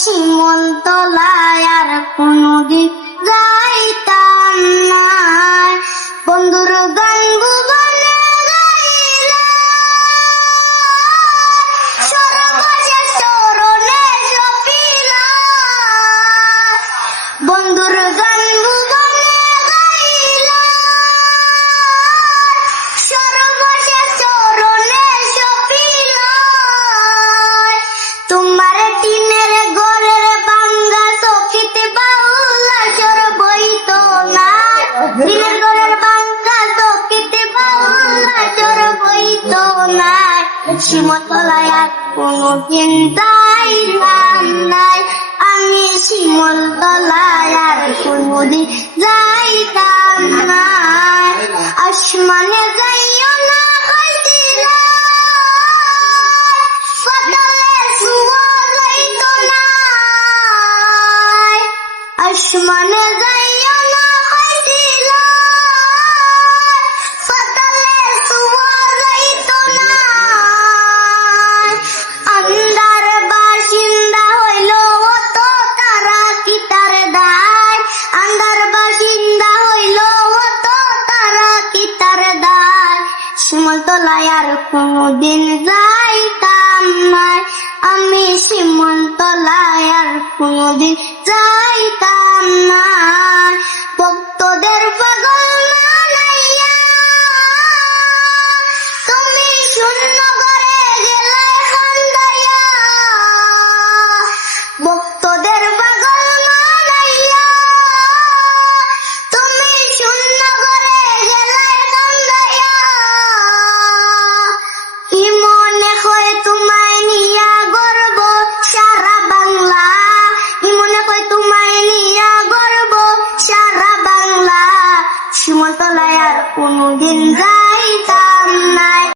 শিমুল তলায় আর কোনদিন যাইতাম না। বন্ধুর গান ভুবনে গাইলাম, সর্বশেষ চরণে সপিলাম। বন্ধুর গান ভুবনে গাইলাম, সর্বশেষ চরণে সপিলাম। তোমার টিনের ঘরের ভাঙ্গা চকিতে বাউলা চর বইত না। টিনের ঘরের ভাঙ্গা চকিতে বাউলা চর বইত না। শিমুলতলায় আর কোনদিন যাইলাম নাই, আমি শিমুলতলায় আর কোনদিন যাইতাম না। আসমানে যাইও না কইছিলাম, পাতালে শুয়া যাইত না। আসমানে যাইও না কইছিলাম, পাতালে শুয়া যাইত না। আন্দার বাসিন্দা হইল অত তারা কি তার দায়। আন্দার বাসিন্দা হইল অত তারা কি তার দায়। শিমুলতলায় আর কোনদিন যাইতাম নাই, আমি শিমুলতলায় আর কোনদিন যাইতাম না। ভক্তদের পাগল বানাইয়া তুমি শূন্য ঘরে গেলে কান্দাইয়া। ভক্তদের পাগল বানাইয়া তুমি শূন্য ঘরে গেলে কান্দাইয়া। কি মনে হয় তোমায় নিয়া গর্ব সারা বাংলা। কি মনে হয় তোমায় নিয়া গর্ব সারা বাংলা। শিমুলতলায় আর কোনদিন যাইতাম